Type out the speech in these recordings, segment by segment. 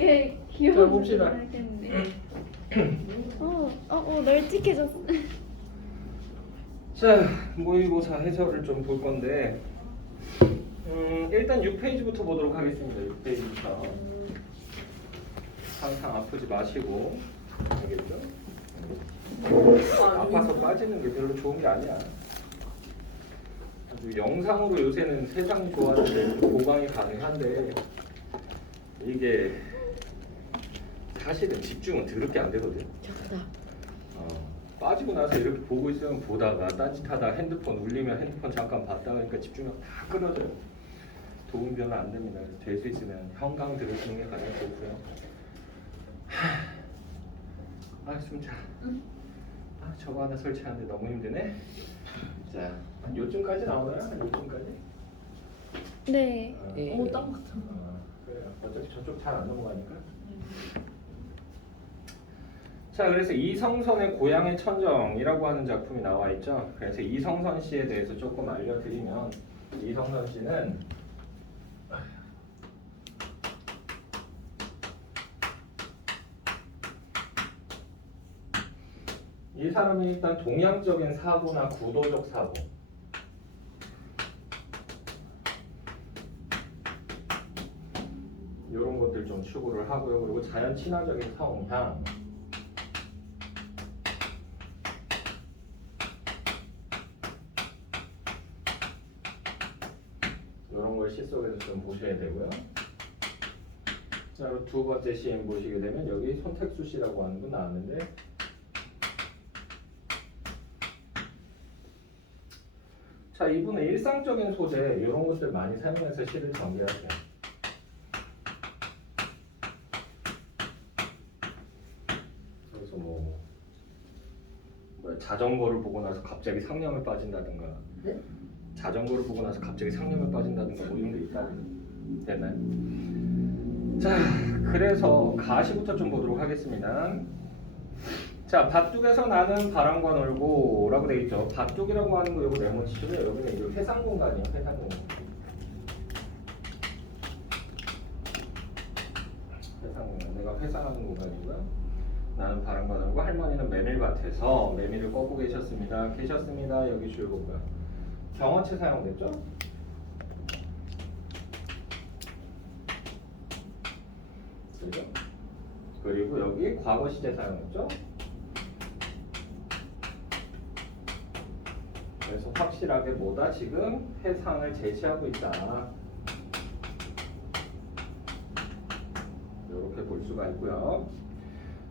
되게 자, 귀여워. 봅시다. 널찍해졌어. 자, 모의고사 해설을 좀 볼 건데 일단 6페이지부터 보도록 하겠습니다. 6페이지부터 항상 아프지 마시고 알겠죠? 아파서 빠지는 게 별로 좋은 게 아니야. 아주 영상으로 요새는 세상이 좋아져서 이렇게 보강이 가능한데 이게 사실은 집중은 더럽게 안 되거든. 좋다. 빠지고 나서 이렇게 보고 있으면 보다가 딴짓하다 핸드폰 울리면 핸드폰 잠깐 봤다가 그러니까 집중력 다 끊어져요. 도움이 별로 안 됩니다. 될 수 있으면 형강 들으시는 게 가장 좋고요. 숨차. 저거 하나 설치하는데 너무 힘드네. 자, 한 요쯤까지 나오나요? 한 요쯤까지? 네. 땀 같아. 그래요. 어차피 저쪽 잘 안 넘어가니까. 자, 그래서 이성선의 고향의 천정이라고 하는 작품이 나와 있죠. 그래서 이성선 씨에 대해서 조금 알려드리면 이성선 씨는 이 사람은 일단 동양적인 사고나 구도적 사고 이런 것들 좀 추구를 하고요. 그리고 자연 친화적인 성향 이런 걸 시 속에서 좀 보셔야 되고요. 자, 그리고 두 번째 시인 보시게 되면 여기 손택수 씨라고 하는 분 나왔는데 자, 이분은 일상적인 소재 이런 것들 많이 사용해서 시를 전개하세요. 그래서 자전거를 보고 나서 갑자기 상념에 빠진다든가 네? 자전거를 보고 나서 갑자기 상념에 빠진다든가 이런 게 있다. 됐나요? 자, 그래서 가시부터 좀 보도록 하겠습니다. 자, 밭둑에서 나는 바람과 놀고 라고 되어 있죠. 밭둑이라고 하는 거 요거 네모치고요. 여기는 이제 회상 공간이에요. 회상 공간. 회상 공간. 내가 회상하는 공간이고요. 나는 바람과 놀고 할머니는 메밀밭에서 메밀을 꺾고 계셨습니다. 여기 주요보고요. 경어체 사용됐죠? 그죠? 그리고 여기 과거 시제 사용했죠? 그래서 확실하게 뭐다 지금 해상을 제시하고 있다. 이렇게 볼 수가 있고요.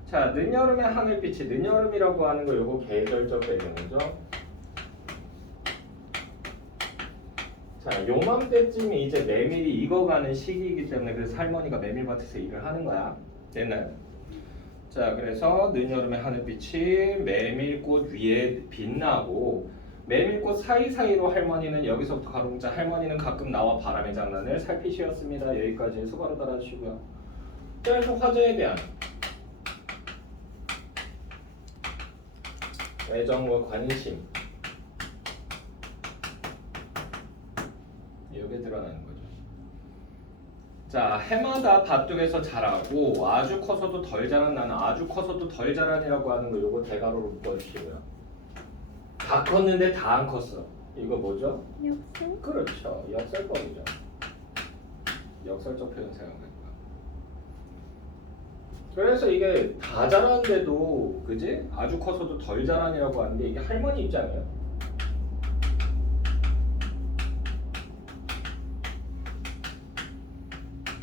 자, 늦여름의 하늘빛이 늦여름이라고 하는 거 요거 계절적 배경이죠. 자, 요맘때쯤이 이제 메밀이 익어가는 시기이기 때문에 그래서 할머니가 메밀밭에서 일을 하는 거야. 됐나요? 자, 그래서 늦여름의 하늘빛이 메밀꽃 위에 빛나고 메밀꽃 사이사이로 할머니는 여기서부터 가로문자 할머니는 가끔 나와 바람의 장난을 살피시었습니다. 여기까지 수고로 달아주시고요. 그래서 화제에 대한 애정과 관심 이게 드러나는 거죠. 자, 해마다 밭둑에서 자라고 아주 커서도 덜 자란 나는 아주 커서도 덜 자란이라고 하는 거 요거 대가로로 묶어주시고요. 다 컸는데 다 안 컸어. 이거 뭐죠? 역성? 그렇죠. 역설법이죠. 역설적 표현 사용했고요. 그래서 이게 다 자라는데도 그지? 아주 커서도 덜 자란이라고 하는데 이게 할머니 입장이에요.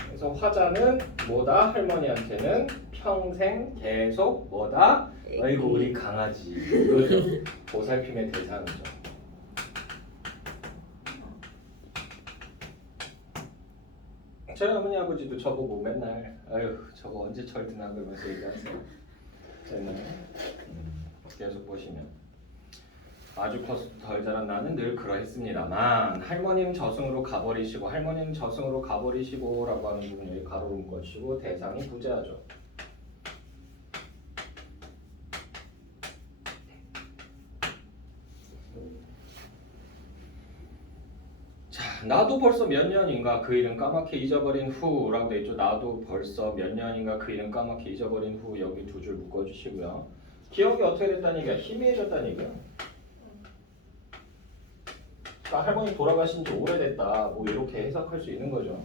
그래서 화자는 뭐다? 할머니한테는 평생 계속 뭐다? 아이고 우리 강아지 이거죠. 보살핌의 대상이죠. 저희 어머니 아버지도 저보고 맨날 아유 저거 언제 철드나 그러면서 얘기하세요. 옛날에 계속 보시면 아주 커서 덜 자란 나는 늘 그러했습니다만 할머님 저승으로 가버리시고 할머님 저승으로 가버리시고 라고 하는 부분이 여기 가로로 묶어주시고 대상이 부재하죠. 자, 나도 벌써 몇 년인가 그 이름 까맣게 잊어버린 후라고 돼 있죠. 나도 벌써 몇 년인가 그 이름 까맣게 잊어버린 후 여기 두 줄 묶어주시고요. 기억이 어떻게 됐다는 얘기야? 희미해졌다는 얘기야. 그러니까 할머니 돌아가신 지 오래됐다. 뭐 이렇게 해석할 수 있는 거죠.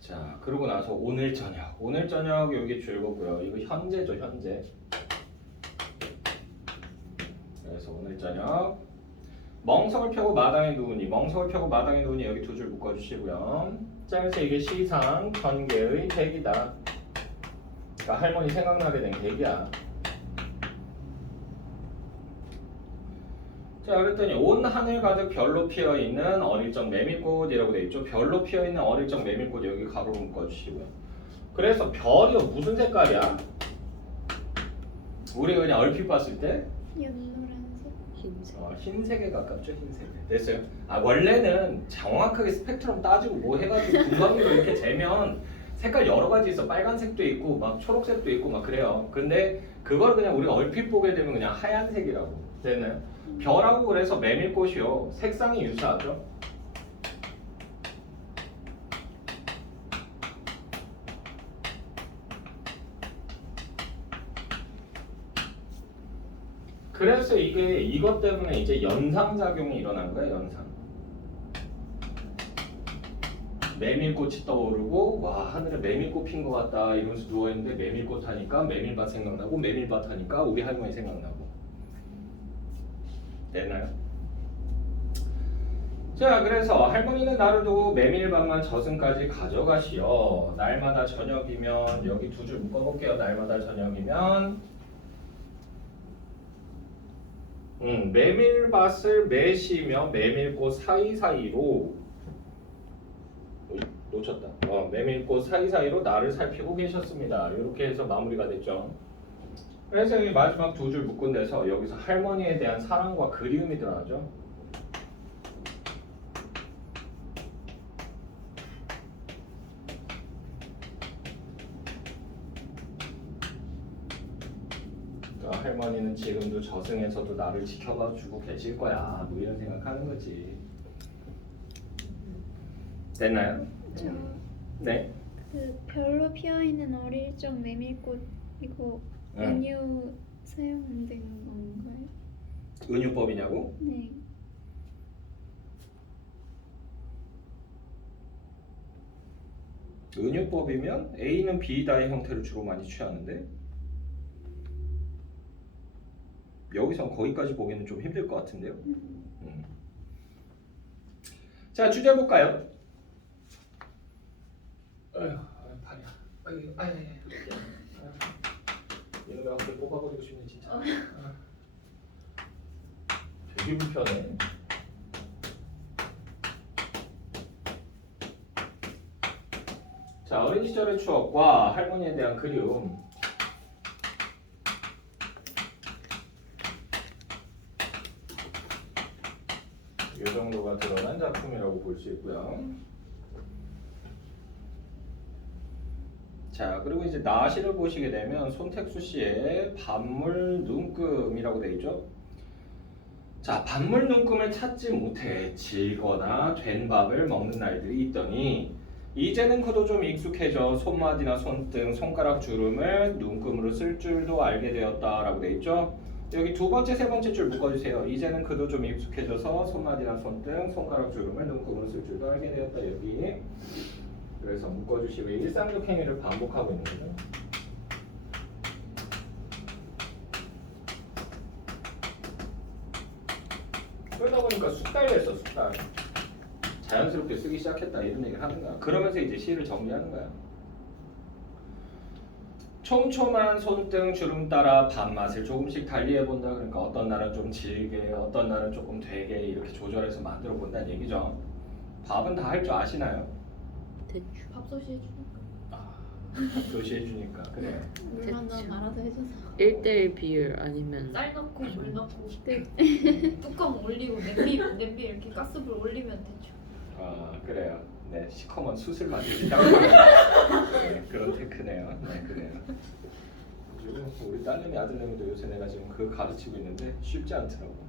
자, 그러고 나서 오늘 저녁 여기 줄거고요. 이거 현재죠, 현재. 그래서 오늘 저녁 멍석을 펴고 마당에 누우니 여기 두 줄 묶어주시고요. 자, 그래서 이게 시상 전개의 계기다. 그러니까 할머니 생각나게 된 계기야. 자, 그랬더니 온 하늘 가득 별로 피어있는 어릴 적 메밀꽃이라고 돼 있죠. 별로 피어있는 어릴 적 메밀꽃 여기 가로로 묶어주시고요. 그래서 별이 무슨 색깔이야? 우리가 그냥 얼핏 봤을 때 연노란색. 흰색. 흰색에 가깝죠. 흰색에. 됐어요? 원래는 정확하게 스펙트럼 따지고 뭐 해가지고 분광으로 이렇게 재면 색깔 여러 가지 있어. 빨간색도 있고 막 초록색도 있고 막 그래요. 근데 그걸 그냥 우리가 얼핏 보게 되면 그냥 하얀색이라고. 됐나요? 별하고 그래서 메밀꽃이요. 색상이 유사하죠. 그래서 이게 이것 때문에 이제 연상작용이 일어난 거야. 연상. 메밀꽃이 떠오르고 와 하늘에 메밀꽃 핀 것 같다 이러면서 누워있는데 메밀꽃 하니까 메밀밭 생각나고 메밀밭 하니까 우리 할머니 생각나고. 됐나요? 자, 그래서 할머니는 나를 두고 메밀밭만 저승까지 가져가시오. 날마다 저녁이면 여기 두 줄 묶어볼게요. 날마다 저녁이면 메밀밭을 매시며 메밀꽃 사이사이로 놓쳤다. 메밀꽃 사이사이로 나를 살피고 계셨습니다. 이렇게 해서 마무리가 됐죠. 그래서 여기 마지막 두 줄 묶은 데서 여기서 할머니에 대한 사랑과 그리움이 드러나죠. 그러니까 할머니는 지금도 저승에서도 나를 지켜봐 주고 계실 거야. 뭐 이런 생각하는 거지. 됐나요? 네. 그 별로 피어있는 어릴 적 메밀꽃 이거 은유 사용된 건가요? 은유법이냐고? 네. 은유법이면 A는 B다의 형태를 주로 많이 취하는데 여기선 거기까지 보기는 좀 힘들 것 같은데요. 자, 주제 볼까요? 아휴, 팔이야. 아휴. 이놈의 어깨 뽑아버리고 싶네 진짜. 되게 불편해. 자, 어린 시절의 추억과 할머니에 대한 그리움. 이 정도가 드러난 작품이라고 볼 수 있고요. 자, 그리고 이제 나시를 보시게 되면 손택수 씨의 밤물 눈금이라고 되어 있죠. 자, 밤물 눈금을 찾지 못해 질거나 된 밥을 먹는 날들이 있더니 이제는 그도 좀 익숙해져 손마디나 손등, 손가락 주름을 눈금으로 쓸 줄도 알게 되었다라고 되어 있죠. 여기 두 번째, 세 번째 줄 묶어주세요. 이제는 그도 좀 익숙해져서 손마디나 손등, 손가락 주름을 눈금으로 쓸 줄도 알게 되었다. 여기 그래서 묶어주시고 일상적 행위를 반복하고 있는 거죠. 그러다 보니까 숙달 됐어. 숙달. 자연스럽게 쓰기 시작했다 이런 얘기를 하는 거야. 그러면서 이제 시를 정리하는 거야. 촘촘한 손등 주름 따라 밥맛을 조금씩 달리해본다. 그러니까 어떤 날은 좀 질게, 어떤 날은 조금 되게 이렇게 조절해서 만들어 본다는 얘기죠. 밥은 다 할 줄 아시나요? 대충. 밥솥이 해주니까. 교시 해주니까 그래. 물만 더 말아서 해줘서. 1대1 비율 아니면 쌀 넣고 물 넣고 뚜껑 올리고 냄비 이렇게 가스불 올리면 되죠. 그래요. 네, 시커먼 숯을 만들기 딱 네, 그런 테크네요. 네, 그래요. 그리고 우리 딸내미 아들내미도 요새 내가 지금 그거 가르치고 있는데 쉽지 않더라고.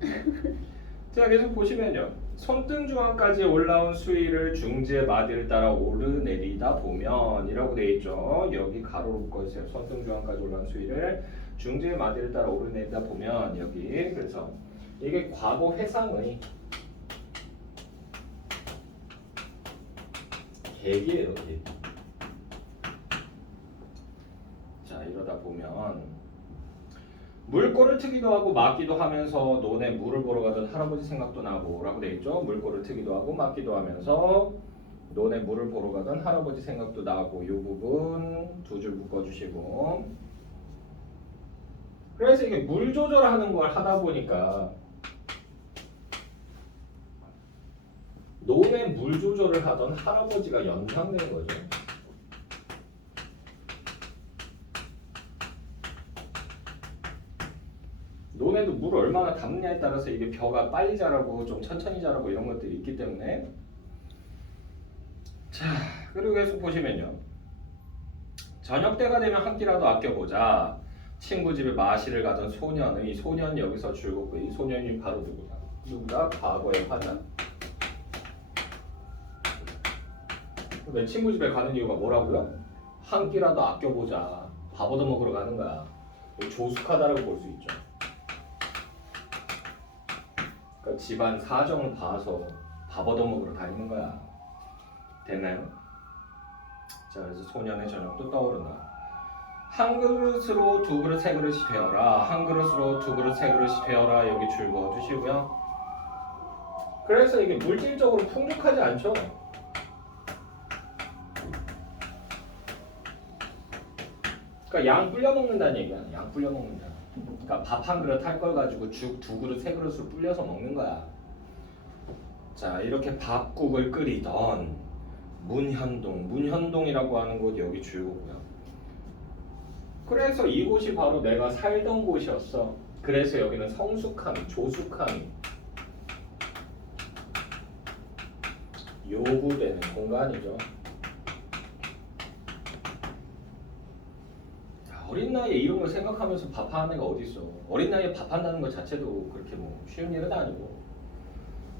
자, 계속 보시면요. 손등 중앙까지 올라온 수위를 중지의 마디를 따라 오르내리다 보면 이라고 되어 있죠. 여기 가로로 묶어주세요. 손등 중앙까지 올라온 수위를 중지의 마디를 따라 오르내리다 보면 여기 그래서 이게 과거 회상의 계기예요. 계기. 자, 이러다 보면 물꼬를 트기도 하고 맞기도 하면서 논에 물을 보러 가던 할아버지 생각도 나고 라고 돼 있죠. 물꼬를 트기도 하고 맞기도 하면서 논에 물을 보러 가던 할아버지 생각도 나고 이 부분 두 줄 묶어주시고 그래서 이게 물 조절하는 걸 하다 보니까 논에 물 조절을 하던 할아버지가 연상된 거죠. 논에도 물을 얼마나 담느냐에 따라서 이게 벼가 빨리 자라고 좀 천천히 자라고 이런 것들이 있기 때문에 자 그리고 계속 보시면요 저녁 때가 되면 한 끼라도 아껴보자 친구 집에 마시를 가던 소년의 이 소년 여기서 줄곧 이 소년이 바로 누구다? 과거의 화자. 근데 친구 집에 가는 이유가 뭐라고요? 한 끼라도 아껴보자 밥 얻어먹으러 가는 거야. 조숙하다라고 볼 수 있죠. 그러니까 집안 사정을 봐서 밥 얻어먹으러 다니는 거야. 됐나요? 자, 그래서 소년의 저녁도 떠오른다. 한 그릇으로 두 그릇 세 그릇이 되어라. 한 그릇으로 두 그릇 세 그릇이 되어라. 여기 줄 그어주시고요. 그래서 이게 물질적으로 풍족하지 않죠. 그러니까 양 불려 먹는다는 얘기야. 양 불려 먹는다. 그러니까 밥 한 그릇 할 걸 가지고 죽 두 그릇 세 그릇을 불려서 먹는 거야. 자, 이렇게 밥국을 끓이던 문현동이라고 하는 곳이 여기 줄고요. 그래서 이곳이 바로 내가 살던 곳이었어. 그래서 여기는 성숙함이, 조숙함이 요구되는 공간이죠. 어린 나이에 이런 걸 생각하면서 밥하는 애가 어디 있어? 어린 나이에 밥한다는 것 자체도 그렇게 뭐 쉬운 일은 아니고.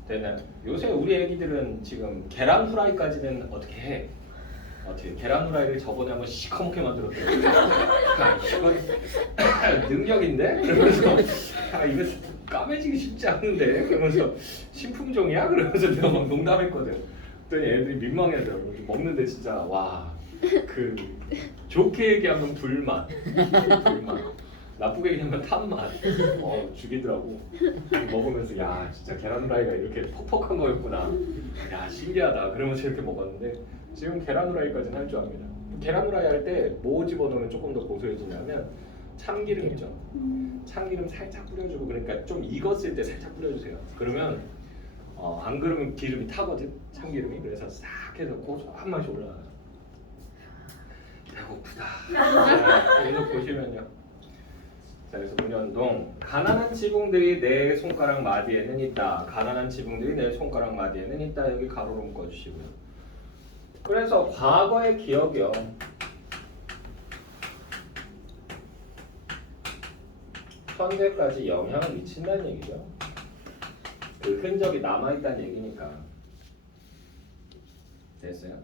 되나요? 요새 우리 애기들은 지금 계란 후라이까지는 어떻게 해? 어떻게 계란 후라이를 저번에 한번 시커멓게 만들었대요. 아, 이건 능력인데? 그러면서 이거 까매지기 쉽지 않은데? 그러면서 신품종이야? 그러면서 내가 막 농담했거든. 그랬더니 애들이 민망해하더라고. 먹는데 진짜 와. 그 좋게 얘기하면 불맛, 나쁘게 얘기하면 탄맛, 죽이더라고. 먹으면서 야 진짜 계란 후라이가 이렇게 퍽퍽한 거였구나. 야 신기하다. 그러면서 이렇게 먹었는데 지금 계란 후라이까지는 할 줄 압니다. 계란 후라이 할 때 뭐 집어넣으면 조금 더 고소해지냐면 참기름이죠. 참기름 살짝 뿌려주고 그러니까 좀 익었을 때 살짝 뿌려주세요. 그러면 안 그러면 기름이 타거든. 참기름이. 그래서 싹 해서 고소한 맛이 올라와요. 배고프다. 자, 계속 보시면요. 자, 그래서 문현동 가난한 지붕들이 내 손가락 마디에는 있다. 가난한 지붕들이 내 손가락 마디에는 있다. 여기 가로로 묶어주시고요. 그래서 과거의 기억이요. 현재까지 영향을 미친다는 얘기죠. 그 흔적이 남아있다는 얘기니까. 됐어요?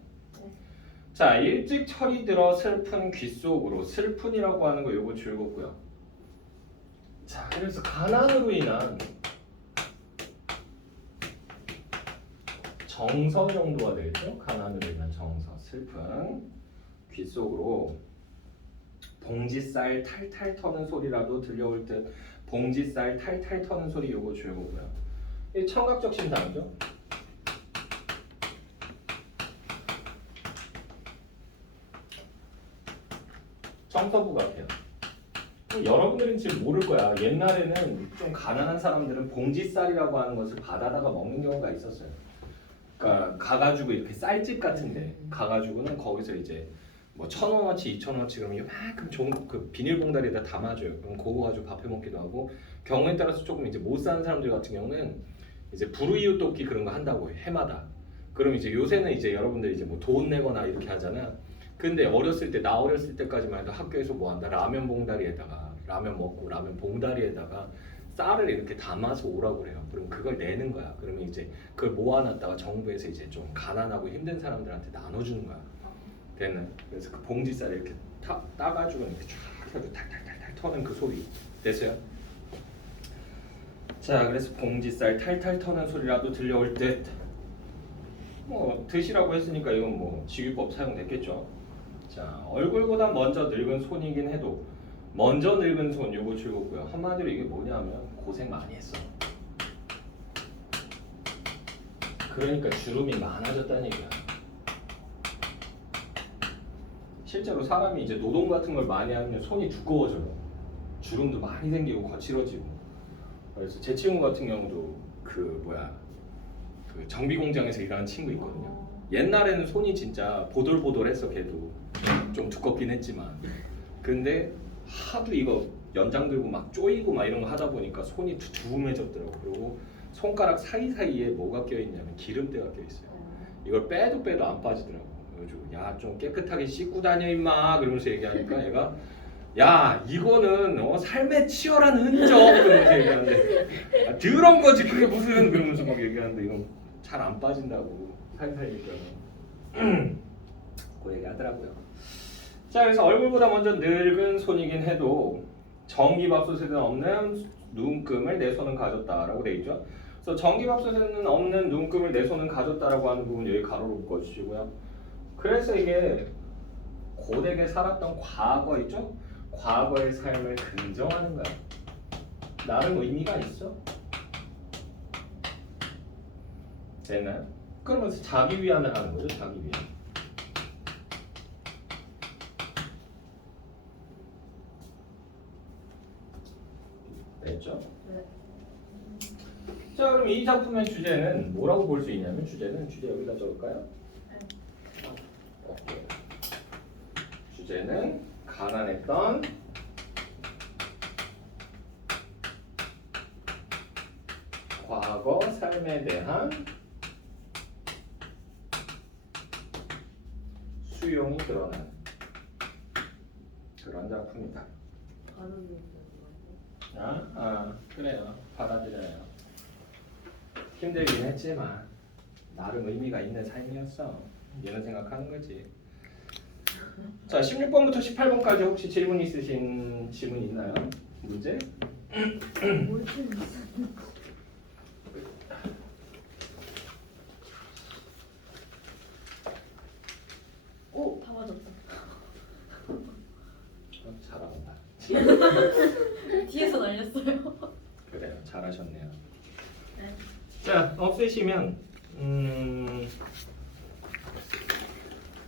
자, 일찍 철이 들어 슬픈 귀 속으로. 슬픈이라고 하는 거 요거 즐겁고요. 자, 그래서 가난으로 인한 정서 정도가 되겠죠. 가난으로 인한 정서, 슬픈 귀 속으로 봉지쌀 탈탈 터는 소리라도 들려올 듯. 봉지쌀 탈탈 터는 소리 요거 즐겁고요. 이 청각적 심상이죠. 청서부각해요. 여러분들은 지금 모를 거야. 옛날에는 좀 가난한 사람들은 봉지쌀이라고 하는 것을 받아다가 먹는 경우가 있었어요. 그러니까 가가지고 이렇게 쌀집 같은데 가가지고는 거기서 이제 뭐 1,000원어치, 2,000원어치 그러면 이만큼 좋은 그 비닐봉다리에다 담아줘요. 그럼 그거 가지고 밥해 먹기도 하고 경우에 따라서 조금 이제 못 사는 사람들 같은 경우는 이제 불우이웃 돕기 그런 거 한다고 해요. 해마다. 그럼 이제 요새는 이제 여러분들 이제 뭐 돈 내거나 이렇게 하잖아. 근데 어렸을 때 나 어렸을 때까지만 해도 학교에서 뭐 한다 라면 봉다리에다가 라면 먹고 라면 봉다리에다가 쌀을 이렇게 담아서 오라고 그래요. 그럼 그걸 내는 거야. 그러면 이제 그걸 모아놨다가 정부에서 이제 좀 가난하고 힘든 사람들한테 나눠주는 거야. 되는. 그래서 그 봉지 쌀 이렇게 따가지고 이렇게 쫙 해가지고 탈탈탈탈 터는 그 소리. 됐어요? 자, 그래서 봉지 쌀 탈탈 터는 소리라도 들려올 듯. 뭐 드시라고 했으니까 이건 뭐 직유법 사용됐겠죠. 자, 얼굴보다 먼저 늙은 손이긴 해도 먼저 늙은 손 요거 즐겁고요. 한마디로 이게 뭐냐면 고생 많이 했어. 그러니까 주름이 많아졌다는 얘기야. 실제로 사람이 이제 노동 같은 걸 많이 하면 손이 두꺼워져요. 주름도 많이 생기고 거칠어지고. 그래서 제 친구 같은 경우도 그 정비 공장에서 일하는 친구 있거든요. 옛날에는 손이 진짜 보돌보돌했어. 걔도 좀 두껍긴 했지만 근데 하도 이거 연장 들고 막 쪼이고 막 이런 거 하다 보니까 손이 두툼해졌더라고. 그리고 손가락 사이사이에 뭐가 껴있냐면 기름때가 껴있어요. 이걸 빼도 안 빠지더라고. 그래가지고 야, 좀 깨끗하게 씻고 다녀 임마 그러면서 얘기하니까 얘가 야, 이거는 삶의 치열한 흔적 그러면서 얘기하는데 아, 더러운 거지 그게 무슨 그러면서 막 얘기하는데 이건 잘 안 빠진다고 사이사이니까 그 얘기 하더라고요. 자, 그래서 얼굴보다 먼저 늙은 손이긴 해도 전기밥솥에는 없는 눈금을 내 손은 가졌다라고 돼 있죠. 그래서 전기밥솥에는 없는 눈금을 내 손은 가졌다라고 하는 부분 여기 가로로 묶어주시고요. 그래서 이게 고되게 살았던 과거 있죠? 과거의 삶을 긍정하는 거야. 나름 의미가 있어. 됐나요? 그러면서 자기 위안을 하는 거죠. 자기 위안. 됐죠? 네. 자, 그럼 이 작품의 주제는 뭐라고 볼 수 있냐면 주제 여기다 적을까요? 오케이. 주제는 가난했던 과거 삶에 대한 수용이 드러난 그런 작품이다. 그래요. 받아들여요. 힘들긴 했지만 나름 의미가 있는 삶이었어. 이런 생각하는 거지. 자, 16번부터 18번까지 혹시 질문 있으신 질문 있나요? 문제? 오, 다 맞았다. 잘한다. 뒤에서 날렸어요. 그래요. 잘하셨네요. 네. 자, 없으시면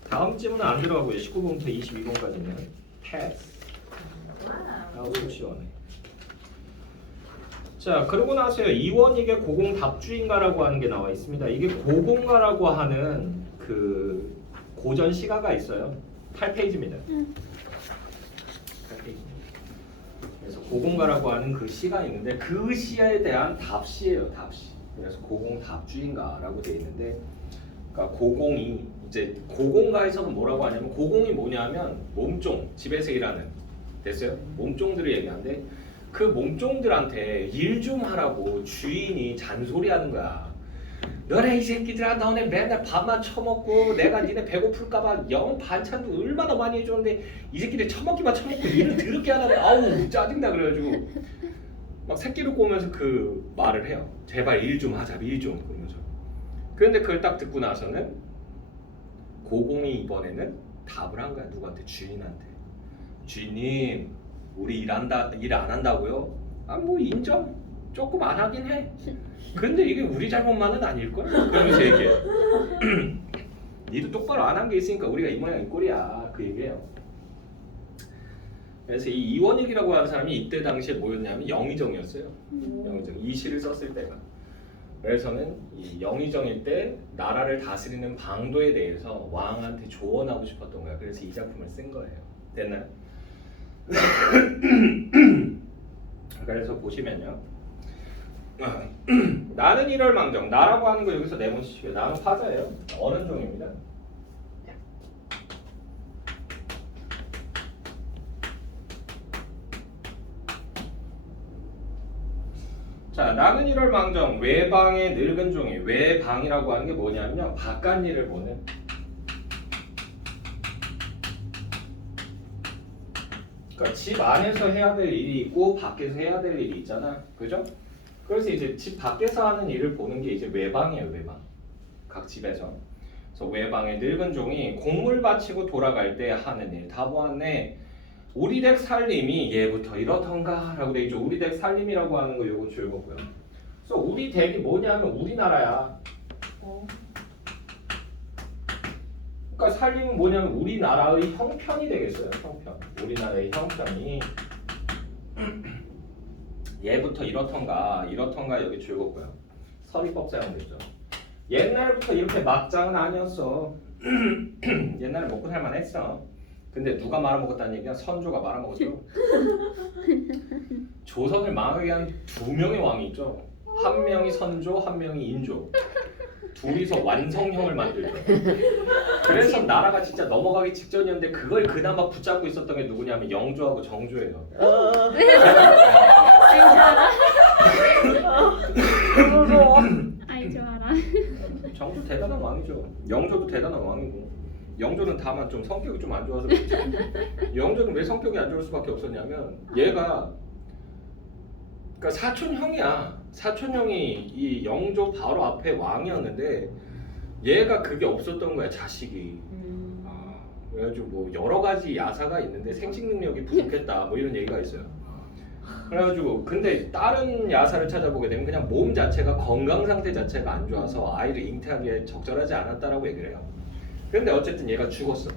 다음 질문은 안 들어가고요. 19번부터 22번까지는 패스. 아우 시원해. 자, 그러고 나서요. 이원익의 고공답주인가라고 하는 게 나와 있습니다. 이게 고공가라고 하는 그 고전 시가가 있어요. 8페이지입니다. 8페이지입니다. 그래서 고공가라고 하는 그 시가 있는데 그 시에 대한 답시예요. 답시. 그래서 고공답주인가라고 돼 있는데, 그러니까 고공이 이제 고공가에서는 뭐라고 하냐면 고공이 뭐냐면 몸종, 집에서 일하는 됐어요? 몸종들을 얘기하는데 그 몸종들한테 일 좀 하라고 주인이 잔소리하는 거야. 너네 이 새끼들아, 너네 맨날 밥만 처먹고 내가 니네 배고플까봐 영 반찬도 얼마나 많이 해줬는데 이 새끼들 처먹기만 처먹고 일을 더럽게 하는데 아우 짜증나. 그래가지고 막 새끼를 꼬면서 그 말을 해요. 제발 일 좀 하자, 일 좀. 그러면서. 그런데 그걸 딱 듣고 나서는 고공이 이번에는 답을 한 거야. 누구한테? 주인한테. 주인님, 우리 일 안 한다고요? 아, 뭐 인정. 조금 안 하긴 해. 근데 이게 우리 잘못만은 아닐걸? 그러면서 얘기해. 니도 똑바로 안 한 게 있으니까 우리가 이 모양 이 꼴이야. 그 얘기예요. 그래서 이 이원익이라고 하는 사람이 이때 당시에 뭐였냐면 영의정이었어요. 영의정. 이 시를 썼을 때가. 그래서는 이 영의정일 때 나라를 다스리는 방도에 대해서 왕한테 조언하고 싶었던 거야. 그래서 이 작품을 쓴 거예요. 됐나요? 그래서 보시면요. 나는 이럴망정. 나라고 하는 거 여기서 네모치고요. 나는 파자예요. 어른 종입니다. 자, 나는 이럴 망정 외방의 늙은 종이 외방이라고 하는 게 뭐냐면 바깥 일을 보는 그러니까 집 안에서 해야 될 일이 있고 밖에서 해야 될 일이 있잖아. 그죠? 그래서 이제 집 밖에서 하는 일을 보는 게 이제 외방이에요. 외방. 각 집에서. 그래서 외방의 늙은 종이 곡물 바치고 돌아갈 때 하는 일 다 보았네. 우리 댁 살림이 예부터 이렇던가 라고 돼 있죠. 우리 댁 살림이라고 하는 거 요거 줄거고요. 그래서 우리 댁이 뭐냐면 우리나라야. 그러니까 살림은 뭐냐면 우리나라의 형편이 되겠어요. 형편. 우리나라의 형편이 예부터 이렇던가 여기 줄거고요. 서리법 사용됐죠. 옛날부터 이렇게 막장은 아니었어. 옛날에 먹고 살만했어. 근데 누가 말아먹었다는 얘기야? 선조가 말아먹었죠. 조선을 망하게 한 두 명의 왕이 있죠. 한 명이 선조, 한 명이 인조. 둘이서 완성형을 만들죠. 그래서 나라가 진짜 넘어가기 직전이었는데 그걸 그나마 붙잡고 있었던 게 누구냐면 영조하고 정조예요. 알줄 알아. 정조 대단한 왕이죠. 영조도 대단한 왕이고. 영조는 다만 좀 성격이 좀 안 좋아서 그렇지. 영조는 왜 성격이 안 좋을 수밖에 없었냐면 얘가 그러니까 사촌형이야. 사촌형이 이 영조 바로 앞에 왕이었는데 얘가 그게 없었던 거야. 자식이. 그래가지고 뭐 여러 가지 야사가 있는데 생식 능력이 부족했다 뭐 이런 얘기가 있어요. 그래가지고 근데 다른 야사를 찾아보게 되면 그냥 몸 자체가 건강 상태 자체가 안 좋아서 아이를 잉태하기에 적절하지 않았다라고 얘기를 해요. 근데 어쨌든 얘가 죽었어.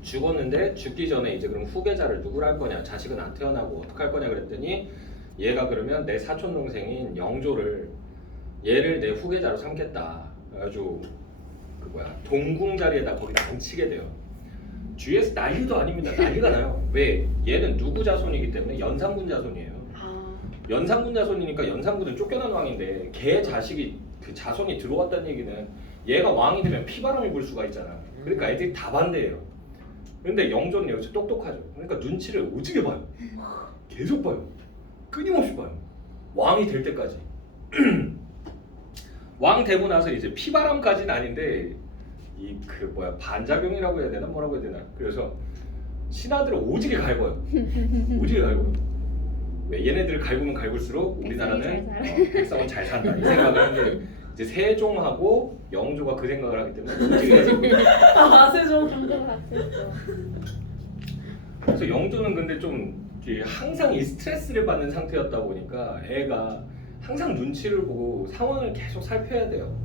죽었는데 죽기 전에 이제 그럼 후계자를 누구를 할 거냐? 자식은 안 태어나고 어떡할 거냐 그랬더니 얘가 그러면 내 사촌 동생인 영조를 얘를 내 후계자로 삼겠다. 그래가지고 그 뭐야 동궁 자리에다 거기다 앉히게 돼요. 주위에서 난리도 아닙니다. 난리가 나요. 왜? 얘는 누구 자손이기 때문에 연산군 자손이에요. 연산군 자손이니까 연산군은 쫓겨난 왕인데 걔 자식이 그 자손이 들어왔다는 얘기는 얘가 왕이 되면 피바람이 불 수가 있잖아. 그러니까 애들이 다 반대해요. 근데 영조는 여기서 똑똑하죠. 그러니까 눈치를 오지게 봐요. 계속 봐요. 끊임없이 봐요. 왕이 될 때까지. 왕 되고 나서 이제 피바람까지는 아닌데 이 그 뭐야 반작용이라고 해야 되나 뭐라고 해야 되나. 그래서 신하들을 오지게 갈궈요. 오지게 갈궈요. 왜 얘네들을 갈구면 갈굴수록 우리나라는 백성은 잘 산다 이 생각을 하는데 이제 세종하고 영조가 그 생각을 하기 때문에 오지게 세종 정도 같았어. 그래서 영조는 근데 좀 항상 이 스트레스를 받는 상태였다 보니까 애가 항상 눈치를 보고 상황을 계속 살펴야 돼요.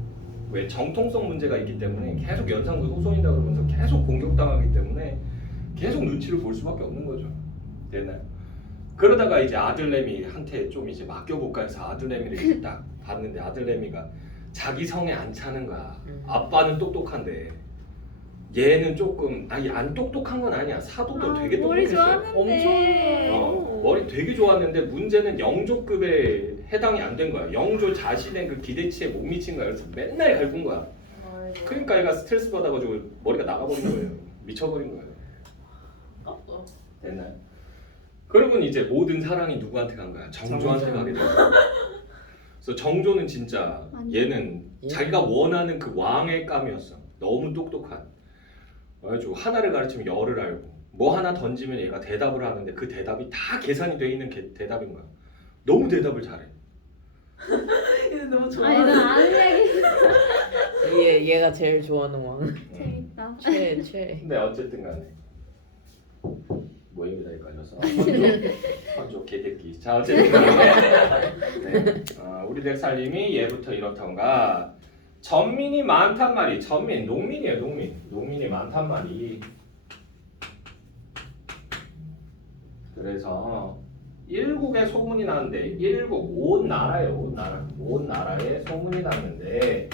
왜 정통성 문제가 있기 때문에 계속 연산군 후손이다 그러면서 계속 공격당하기 때문에 계속 눈치를 볼 수밖에 없는 거죠. 됐나요? 그러다가 이제 아들내미한테 좀 이제 맡겨볼까 해서 아들내미를 이제 딱 봤는데 아들내미가 자기 성에 안 차는 거야. 아빠는 똑똑한데 얘는 조금 아니 안 똑똑한 건 아니야. 사도도 되게 머리 똑똑했어요. 좋았는데. 머리 되게 좋았는데 문제는 영조급에 해당이 안 된 거야. 영조 자신의 그 기대치에 못 미친 거야. 그래서 맨날 갈군 거야. 그러니까 얘가 스트레스 받아가지고 머리가 나가버린 거예요. 미쳐버린 거예요. 됐나요? 그러면 이제 모든 사랑이 누구한테 간 거야? 정조한테 가게 된 거야. 그래서 정조는 진짜 얘는 자기가 원하는 그 왕의 감이었어. 너무 똑똑한. 그래가지고 하나를 가르치면 열을 알고 뭐 하나 던지면 얘가 대답을 하는데 그 대답이 다 계산이 돼 있는 대답인 거야. 너무 대답을 잘해. 너무 아니 나 아는 얘기 얘가 제일 좋아하는 왕. 재밌다. 최. 근데 어쨌든 간에 모임이다 헷갈려서 선조 개새끼. 자 어쨌든 간에 네. 우리 댁 살림이 예부터 이렇던가 전민이 많단 말이 전민 농민이에요. 농민이 많단 말이. 그래서 일국에 소문이 나는데 일국 온 나라예요. 온 나라에 소문이 났는데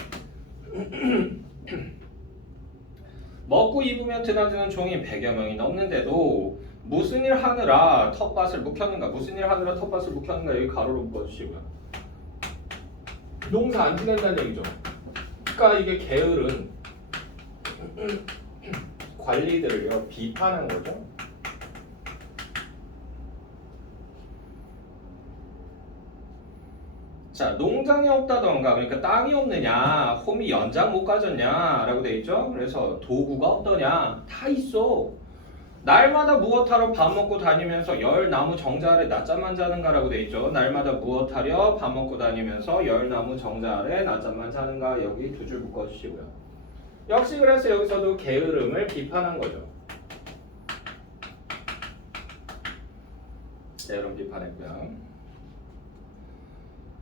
먹고 입으며 드나드는 종이 100여 명이 넘는데도 무슨 일 하느라 텃밭을 묵혔는가 무슨 일 하느라 텃밭을 묵혔는가 여기 가로로 묶어주시고요. 농사 안 지낸다는 얘기죠. 그러니까 이게 게으른 관리들을요 비판한 거죠. 자, 농장이 없다던가, 그러니까 땅이 없느냐, 홈이 연장 못 가졌냐 라고 돼 있죠. 그래서 도구가 없더냐, 다 있어. 날마다 무엇하러 밥 먹고 다니면서 열 나무 정자 아래 낮잠만 자는가 라고 돼 있죠. 날마다 무엇하려 밥 먹고 다니면서 열 나무 정자 아래 낮잠만 자는가. 여기 두 줄 묶어주시고요. 역시 그래서 여기서도 게으름을 비판한 거죠. 게으름 비판했고요.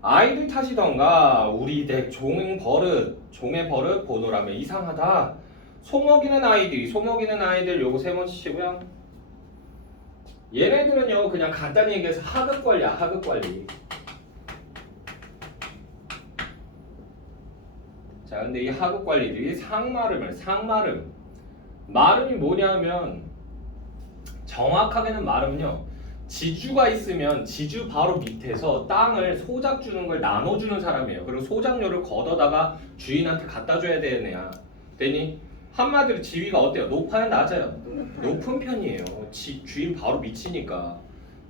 아이들 탓이던가 우리 댁 종의 버릇 보노라면 이상하다. 소먹이는 아이들 요거 세 번 치시고요. 얘네들은요 그냥 간단히 얘기해서 하급 관리야, 하급 관리. 자, 근데 이 하급 관리들이 마름이 뭐냐면 정확하게는 마름은요. 지주가 있으면 지주 바로 밑에서 땅을 소작 주는 걸 나눠주는 사람이에요. 그리고 소작료를 걷어다가 주인한테 갖다 줘야 되는 애야. 되니? 한마디로 지위가 어때요? 높아요? 낮아요? 높은 편이에요. 주인 바로 밑이니까.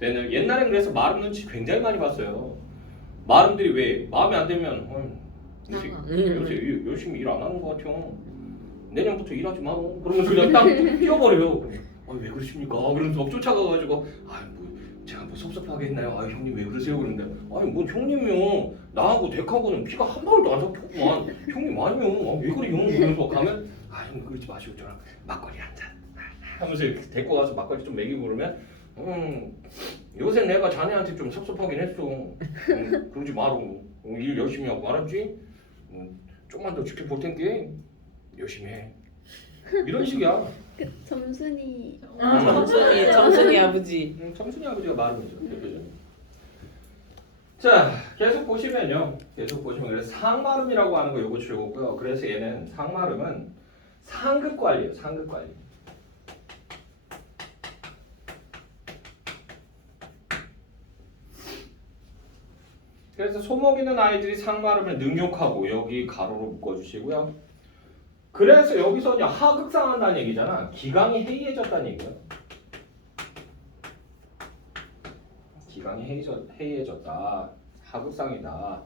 옛날엔 그래서 마름 눈치 굉장히 많이 봤어요. 마름들이 왜 마음에 안 들면 요새 열심히 일 안 하는 것 같아요. 내년부터 일하지 마. 그러면서 그냥 딱 뛰어버려요. 왜 그러십니까? 그러면서 막 쫓아가가지고 제가 뭐 섭섭하게 했나요? 형님 왜 그러세요? 그러는데 뭔 형님이요? 나하고 덱하고는 피가 한 방울도 안 섞였구만. 형님 아니요. 왜 그래요? 그러면서 가면 형님 그러지 마시고 저랑 막걸리 한 잔 하면서 이렇게 데리고 가서 막걸리 좀 먹이고 그러면 요새 내가 자네한테 좀 섭섭하긴 했어. 그러지 마로. 일 열심히 하고 알았지? 좀만 더 지켜볼 텐게 열심히 해. 이런 식이야. 그 점순이 정순이 아버지. 점순이 아버지가 마름이죠. 대표적으로. 자, 계속 보시면요. 그래서 상마름이라고 하는 거 요거 즐겁고요. 그래서 얘는 상마름은 상급 관리예요. 상급 관리. 그래서 소먹이는 아이들이 상마름을 능욕하고 여기 가로로 묶어주시고요. 그래서 여기서 그냥 하극상한다는 얘기잖아. 기강이 해이해졌다는 얘기야. 기강이 해이해졌다. 하극상이다.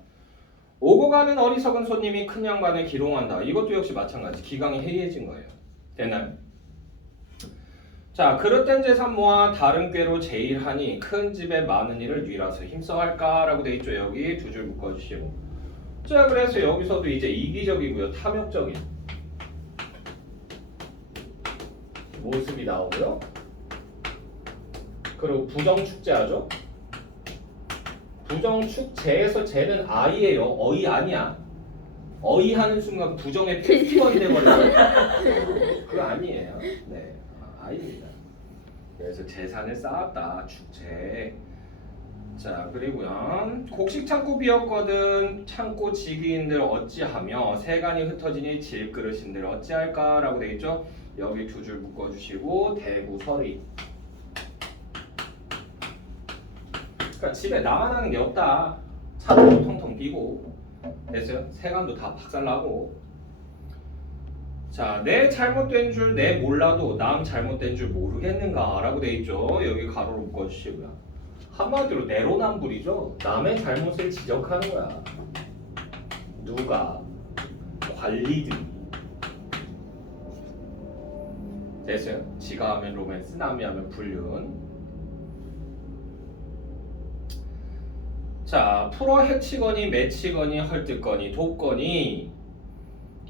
오고 가는 어리석은 손님이 큰 양반을 기롱한다. 이것도 역시 마찬가지. 기강이 해이해진 거예요. 되나요? 자, 그릇된 재산 모아 다른 꾀로 제일하니 큰 집에 많은 일을 뉘라서 힘써할까라고 돼 있죠. 여기 두 줄 묶어주시고. 자, 그래서 여기서도 이제 이기적이고요. 탐욕적인 모습이 나오고요. 그리고 부정축제하죠. 부정축제에서 쟤는 아이예요. 어이 아니야. 어이 하는 순간 부정의 페스티벌이 돼버려요. 그거 아니에요. 네, 아이입니다. 그래서 재산을 쌓았다. 축제. 자, 그리고요. 곡식 창고 비었거든 창고 지기인들 어찌하며 세간이 흩어지니 질그릇인들 어찌할까라고 돼 있죠. 여기 두 줄 묶어주시고 대구 서리. 그러니까 집에 나만 하는 게 없다. 차도 텅텅 비고 됐어요. 세간도 다 박살나고. 자, 내 잘못된 줄 내 몰라도 남 잘못된 줄 모르겠는가라고 돼 있죠. 여기 가로로 묶어주시고요. 한마디로 내로남불이죠. 남의 잘못을 지적하는 거야. 누가? 관리들이. 됐어요? 지가 하면 로맨스, 남이 하면 불륜. 자, 풀어 해치거니 매치거니 헐뜯거니 돕거니.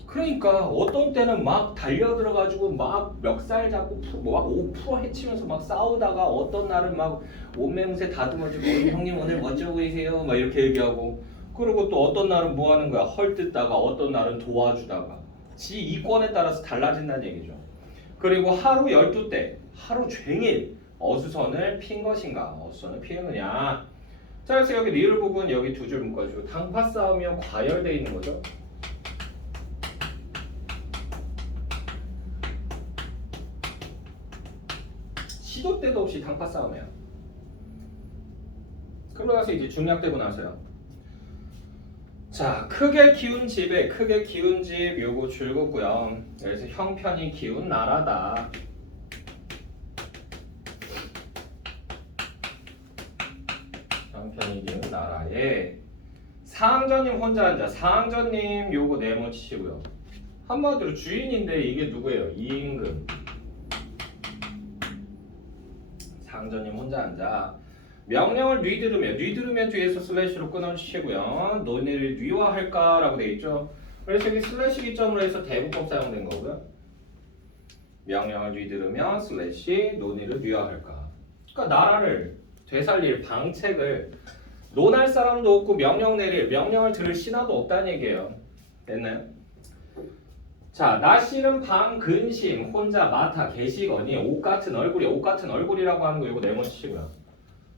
그러니까 어떤 때는 막 달려들어가지고 막 멱살 잡고 막 풀어 해치면서 막 싸우다가 어떤 날은 막 옷매무새 다듬어주고 형님 오늘 멋져 보이세요 막 이렇게 얘기하고. 그리고 또 어떤 날은 뭐 하는 거야? 헐뜯다가 어떤 날은 도와주다가. 지 이권에 따라서 달라진다는 얘기죠. 그리고 하루 12때 하루 종일 어수선을 핀 것인가? 어수선을 피우느냐? 자, 그래서 여기 리을 부분 여기 두 줄 묶어주고 당파 싸우며 과열되어 있는 거죠. 시도 때도 없이 당파 싸움이야. 그러고 나서 이제 중략되고 나서요. 자, 크게 키운 집에 크게 키운 집 요거 줄거고요. 그래서 형편이 키운 나라다. 형편이 키운 나라에 상전님 혼자 앉아. 상전님 요거 네모치시고요. 한마디로 주인인데 이게 누구예요? 이임금. 상전님 혼자 앉아. 명령을 뉘들으면 뒤에서 슬래시로 끊어주시고요. 논의를 뉘화할까라고 돼 있죠. 그래서 여기 슬래시 기점으로 해서 대부법 사용된 거고요. 명령을 뉘들으면 슬래시 논의를 뉘화할까. 그러니까 나라를 되살릴 방책을 논할 사람도 없고 명령을 들을 신하도 없다는 얘기예요. 됐나요? 자, 나씨는 방, 근심, 혼자, 마타, 계시거니 옷 같은 얼굴이라고 하는 거 이거 네모치고요.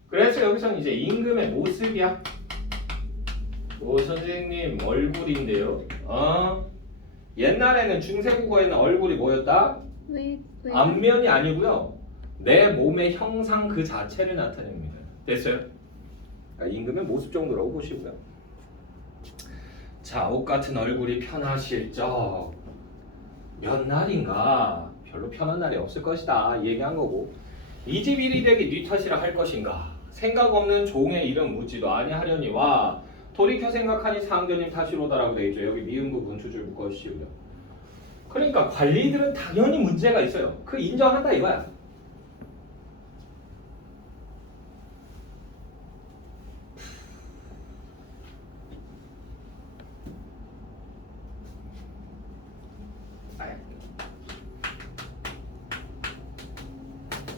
그래서 여기서는 이제 임금의 모습이야. 오 선생님 얼굴인데요. 옛날에는 중세국어에는 얼굴이 뭐였다? 왜? 앞면이 아니고요. 내 몸의 형상 그 자체를 나타냅니다. 됐어요? 그러니까 임금의 모습 정도라고 보시고요. 자, 옷 같은 얼굴이 편하실 적 몇 날인가? 별로 편한 날이 없을 것이다 얘기한 거고, 이 집 일이 되기 네 탓이라 할 것인가? 생각 없는 종의 일은 묻지도 아니하려니와 돌이켜 생각하니 상전님 탓이로다라고 돼 있죠. 여기 미음 부분 두 줄 묶어주시고요. 그러니까 관리들은 당연히 문제가 있어요. 그 인정한다 이거야.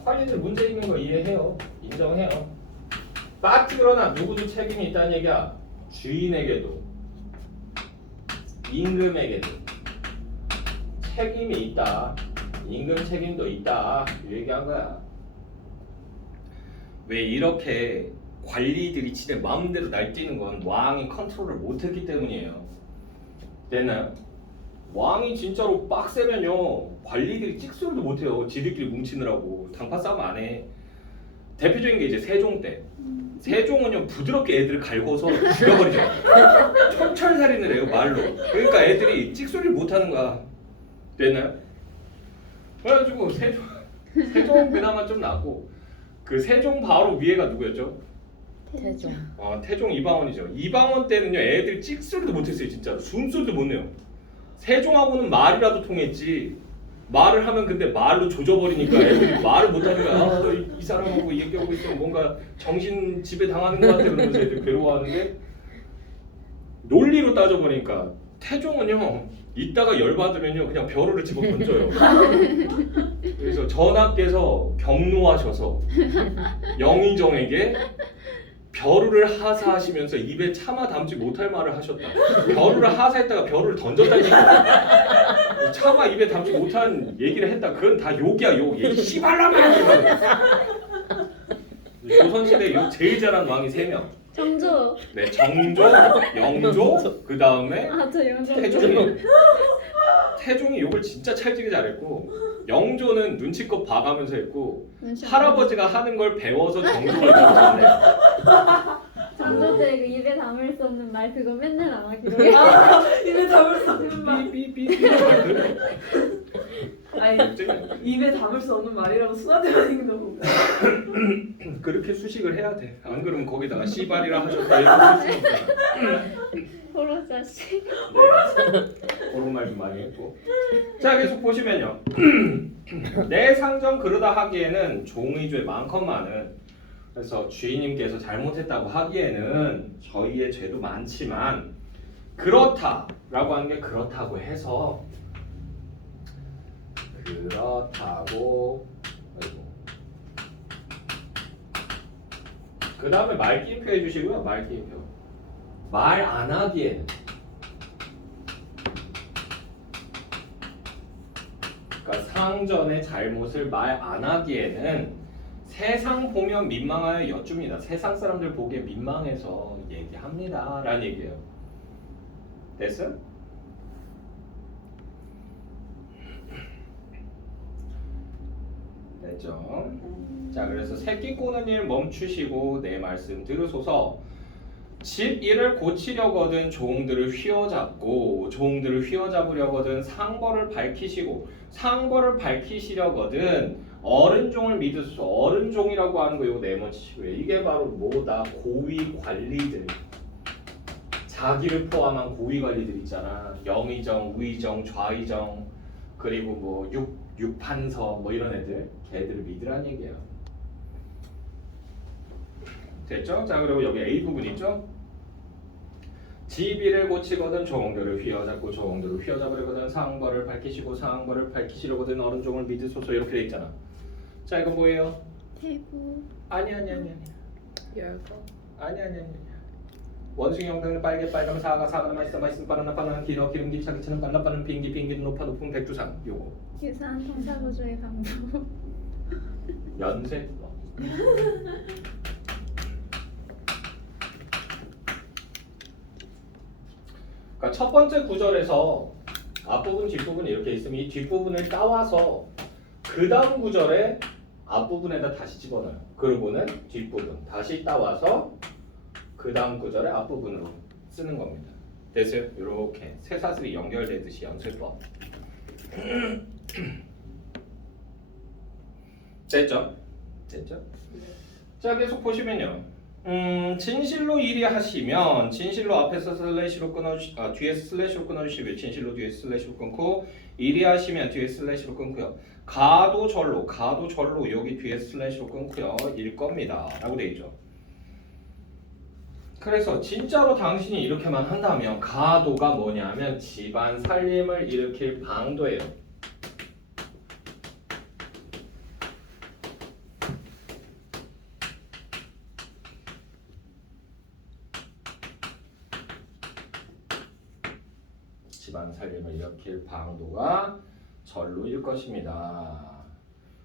관리들 문제 있는 거 이해해요. 인정해요. 그러나 누구도 책임이 있다는 얘기야. 주인에게도 임금에게도 책임이 있다. 임금 책임도 있다. 이 얘기한 거야. 왜 이렇게 관리들이 진짜 마음대로 날뛰는 건 왕이 컨트롤을 못했기 때문이에요. 됐나요? 왕이 진짜로 빡세면요 관리들이 찍소리도 못해요. 지들끼리 뭉치느라고 당파 싸움 안 해. 대표적인 게 이제 세종 때. 세종은요 부드럽게 애들을 갈고서 죽여버리죠. 촌철살인을 해요 말로. 그러니까 애들이 찍소리를 못하는 거야. 됐나요? 그래가지고 세종 그나마 좀 낫고, 그 세종 바로 위에가 누구였죠? 태종. 태종 이방원이죠. 이방원 때는요 애들 찍소리도 못했어요. 진짜 숨소리도 못 내요. 세종하고는 말이라도 통했지. 말을 하면 근데 말로 조져버리니까 애들이 말을 못하는 거야. 이 사람하고 얘기하고 있으면 뭔가 정신 지배 당하는 것 같아. 그러면서 애들 괴로워하는데, 논리로 따져보니까 태종은요 이따가 열받으면요 그냥 벼루를 집어 던져요. 그래서 전하께서 경노하셔서 영의정에게 벼루를 하사하시면서 입에 참아 담지 못할 말을 하셨다. 벼루를 하사했다가 벼루를 던졌다니까. 차마 입에 담지 못한 얘기를 했다. 그건 다 욕이야 욕. 얘 씨발라마. 조선시대 욕 제일 잘한 왕이 3명. 정조. 네, 정조, 영조, 그 다음에 저 영조. 태종이 욕을 진짜 찰지게 잘했고, 영조는 눈치껏 봐가면서 했고, 눈치 할아버지가 하는 걸 배워서 정조가 잘했네. 정조 때 그 입에 담을 수 없는 말 그거 맨날 나와 기록에. 입에 담을 수 없는 말. 삐삐삐삐. 아니 입에 담을 수 없는 말이라고 순화되어 있는 거 보고. 그렇게 수식을 해야 돼. 안 그러면 거기다가 씨발이라 하셨다 이렇게 쓸 수 있으니까. 호로 자식. 네. 그런 말 좀 많이 했고. 자, 계속 보시면요. 내 상정 그러다 하기에는 종의죄 많건만은, 그래서 주인님께서 잘못했다고 하기에는 저희의 죄도 많지만 그렇다라고 하는 게 그렇다고 해서 그 다음에 말기임표 해주시고요. 말기임표. 말 안 하기에는, 그러니까 상전의 잘못을 말 안 하기에는 세상 보면 민망하여 여쭙니다. 세상 사람들 보기에 민망해서 얘기합니다 라는 얘기예요. 됐어? 됐죠? 자, 그래서 새끼 꼬는 일 멈추시고 내 말씀 들으소서. 집 일을 고치려거든 종들을 휘어잡고, 종들을 휘어잡으려거든 상벌을 밝히시고, 상벌을 밝히시려거든 어른종을 믿으소서. 어른종이라고 하는 거 이거 네모치고요. 이게 바로 뭐다? 고위 관리들. 자기를 포함한 고위 관리들 있잖아. 영의정, 우의정, 좌의정, 그리고 뭐 육판서 뭐 이런 애들, 걔들을 믿으란 얘기야. 됐죠? 자, 그리고 여기 A 부분 있죠? 지비를 고치거든 조홍들을 휘어잡고 조홍들을 휘어잡으려거든 상벌을 밝히시고 상벌을 밝히시려거든 어른종을 믿으소서 이렇게 돼 있잖아. 자, 이거 뭐예요? 대구. 아니. 열거. 아니. 원숭이 형태는 빨개 빨가면 사가 맛있어 바나나 바나나 기너 기름 기차 기차는 빨라 빠른 비행기 비행기는 높아 높은 백두산 요거 유사한 통사구조의 방법. 연세 그러니까 첫 번째 구절에서 앞부분 뒷부분 이렇게 있으면 이 뒷부분을 따와서 그 다음 구절에 앞부분에다 다시 집어넣어요. 그리고는 뒷부분 다시 따와서 그 다음 구절에 앞부분으로 쓰는 겁니다. 됐어요? 이렇게 쇠사슬이 연결되듯이 연쇄법. 됐죠? 자, 계속 보시면요. 진실로 일이하시면 진실로 앞에서 슬래시로 뒤에서 슬래시로 끊어주시고요. 진실로 뒤에서 슬래시로 끊고 일이하시면 뒤에 슬래시로 끊고요. 가도 절로 여기 뒤에 슬래시로 끊고요. 일 겁니다. 라고 돼 있죠. 그래서 진짜로 당신이 이렇게만 한다면 가도가 뭐냐면 집안 살림을 일으킬 방도예요. 집안 살림을 일으킬 방도가 절로일 것입니다.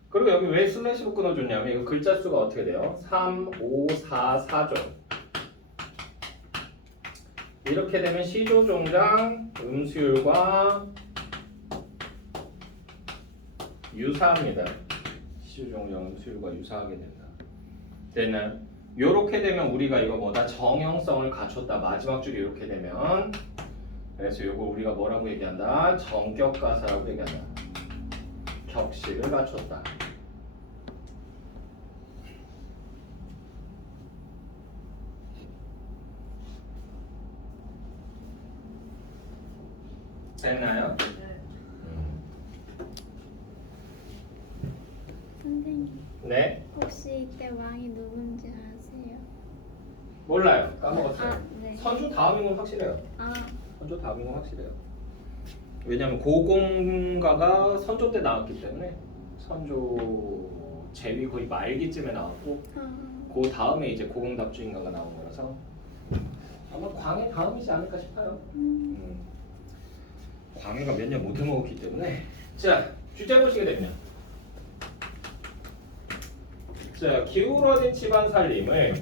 그리고 여기 왜 슬래시로 끊어줬냐면 이거 글자 수가 어떻게 돼요? 3, 5, 4, 4조. 이렇게 되면 시조종장 음수율과 유사합니다. 시조종장 음수율과 유사하게 된다. 됐나요? 요렇게 되면 우리가 이거 뭐다? 정형성을 갖췄다. 마지막 줄이 이렇게 되면 그래서 요거 우리가 뭐라고 얘기한다? 정격가사라고 얘기한다. 격식을 갖췄다. 됐나요? 네. 선생님, 네. 혹시 이때 왕이 누군지 아세요? 몰라요. 까먹었어요. 아, 네. 선조 다음인 건 확실해요. 아, 선조 다음인 건 확실해요. 왜냐면 고공가가 선조 때 나왔기 때문에 선조 제위 거의 말기쯤에 나왔고 그 다음에 이제 고공답주인가가 나온 거라서 아마 광해 다음이지 않을까 싶어요. 광해가 몇 년 못 해먹었기 때문에 자 주제 보시게 되면 자 기울어진 집안 살림을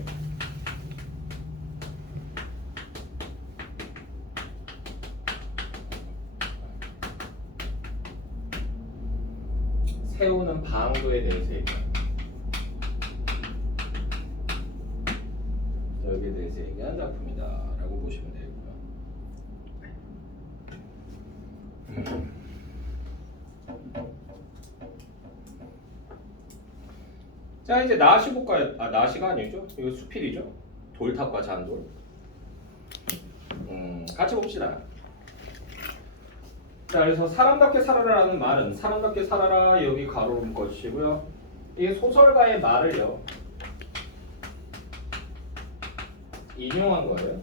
세우는 방도에 대해서 얘기해요. 여기에 대해서 얘기한 작품이다 라고 보시면 되고요. 자 이제 나시 볼까요? 나시가 아니죠? 이거 수필이죠? 돌탑과 잔돌. 같이 봅시다. 자 그래서 사람답게 살아라라는 말은 사람답게 살아라 여기 가로로 묶어주시고요. 이게 소설가의 말을요 인용한 거예요.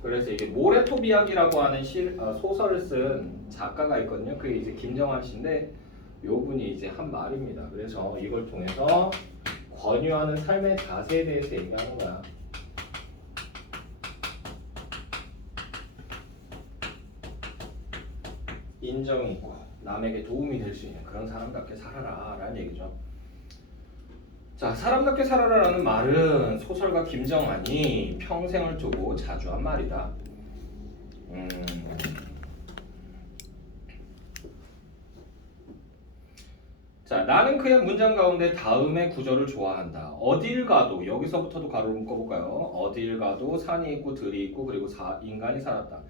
그래서 이게 모래톱이야기라고 하는 소설을 쓴 작가가 있거든요. 그게 이제 김정환 씨인데 요 분이 이제 한 말입니다. 그래서 이걸 통해서 권유하는 삶의 자세에 대해서 얘기하는 거야. 인정이 있고 남에게 도움이 될 수 있는 그런 사람답게 살아라 라는 얘기죠. 자, 사람답게 살아라라는 말은 소설가 김정환이 평생을 두고 자주 한 말이다. 자, 나는 그의 문장 가운데 다음의 구절을 좋아한다. 어딜 가도 여기서부터도 가로로 묶어볼까요? 어딜 가도 산이 있고 들이 있고 그리고 인간이 살았다.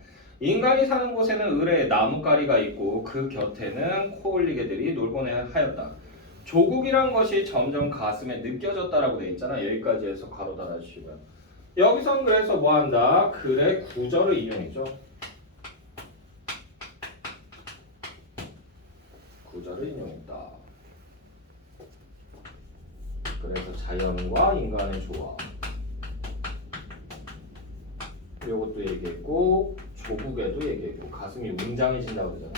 인간이 사는 곳에는 을에 나뭇가리가 있고 그 곁에는 코올리개들이 놀곤 하였다. 조국이란 것이 점점 가슴에 느껴졌다라고 돼 있잖아. 여기까지 해서 가로 달아주시고요. 여기선 그래서 뭐 한다? 글의 구절을 인용했죠. 구절을 인용했다. 그래서 자연과 인간의 조화. 이것도 얘기했고 조국에도 얘기했고 가슴이 웅장해진다고 그러잖아.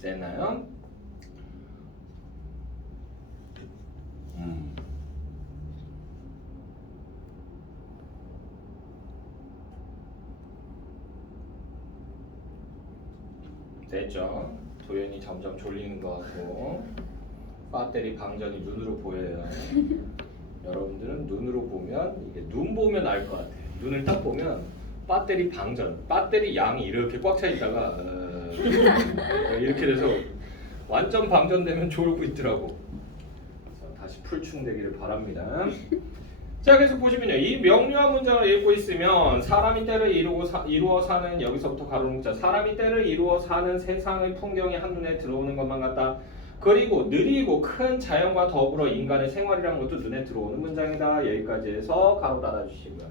됐나요? 됐죠? 도현이 점점 졸리는 것 같고 배터리 방전이 눈으로 보여요. 여러분들은 눈으로 보면 이게 눈 보면 알 것 같아요. 눈을 딱 보면 배터리 방전, 배터리 양이 이렇게 꽉 차 있다가 이렇게 돼서 완전 방전되면 졸고 있더라고. 그래서 다시 풀충되기를 바랍니다. 자, 그래서 보시면요, 이 명료한 문장을 읽고 있으면 사람이 때를 이루어 사는 여기서부터 가로 문자 사람이 때를 이루어 사는 세상의 풍경이 한눈에 들어오는 것만 같다. 그리고 느리고 큰 자연과 더불어 인간의 생활이라는 것도 눈에 들어오는 문장이다. 여기까지 해서 가로 닫아주시고요.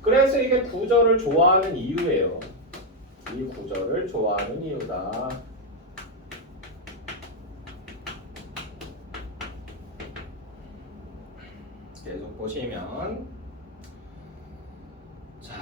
그래서 이게 구절을 좋아하는 이유예요. 이 구절을 좋아하는 이유다. 계속 보시면 자,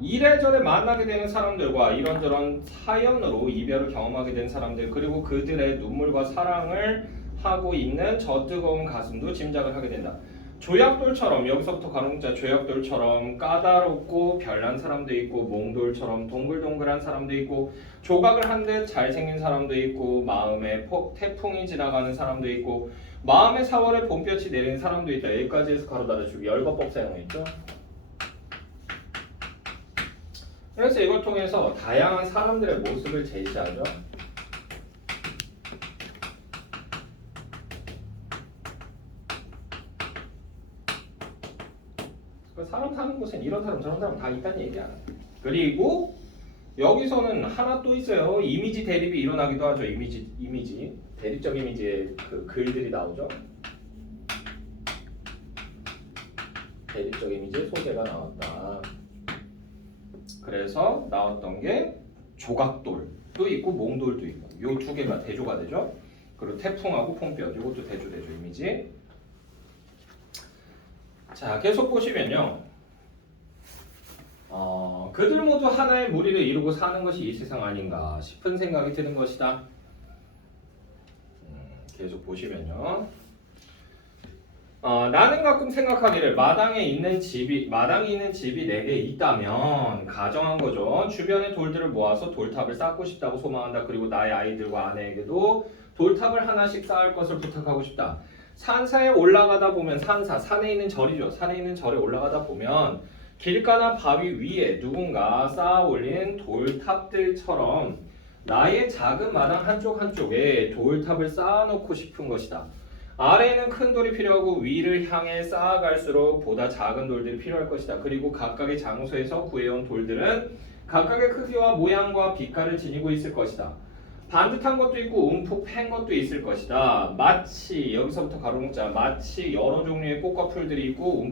이래저래 만나게 되는 사람들과 이런저런 사연으로 이별을 경험하게 된 사람들 그리고 그들의 눈물과 사랑을 하고 있는 저 뜨거운 가슴도 짐작을 하게 된다. 조약돌처럼 여기서부터 가로문자 조약돌처럼 까다롭고 별난 사람도 있고 몽돌처럼 동글동글한 사람도 있고 조각을 한 듯 잘생긴 사람도 있고 마음에 태풍이 지나가는 사람도 있고 마음의 4월에 봄볕이 내리는 사람도 있다. 여기까지 해서 가로 닫아주고 열거법 사용했죠. 그래서 이걸 통해서 다양한 사람들의 모습을 제시하죠. 사람 사는 곳엔 이런 사람 저런 사람 다 있다는 얘기야. 그리고 여기서는 하나 또 있어요. 이미지 대립이 일어나기도 하죠. 이미지 대립적 이미지의 그 글들이 나오죠. 대립적 이미지의 소재가 나왔다. 그래서 나왔던 게 조각돌도 있고 몽돌도 있고 요 두 개가 대조가 되죠. 그리고 태풍하고 봄볕 이것도 대조되죠. 이미지. 자, 계속 보시면요. 그들 모두 하나의 무리를 이루고 사는 것이 이 세상 아닌가 싶은 생각이 드는 것이다. 계속 보시면요. 나는 가끔 생각하기를 마당이 있는 집이 내게 있다면 가정한 거죠. 주변의 돌들을 모아서 돌탑을 쌓고 싶다고 소망한다. 그리고 나의 아이들과 아내에게도 돌탑을 하나씩 쌓을 것을 부탁하고 싶다. 산사에 올라가다 보면 산에 있는 절이죠. 산에 있는 절에 올라가다 보면 길가나 바위 위에 누군가 쌓아 올린 돌탑들처럼 나의 작은 마당 한쪽에 돌탑을 쌓아놓고 싶은 것이다. 아래에는 큰 돌이 필요하고 위를 향해 쌓아갈수록 보다 작은 돌들이 필요할 것이다. 그리고 각각의 장소에서 구해온 돌들은 각각의 크기와 모양과 빛깔을 지니고 있을 것이다. 반듯한 것도 있고 움푹 팬 것도 있을 것이다. 마치 여기서부터 가로문자 마치 여러 종류의 꽃과 풀들이 있고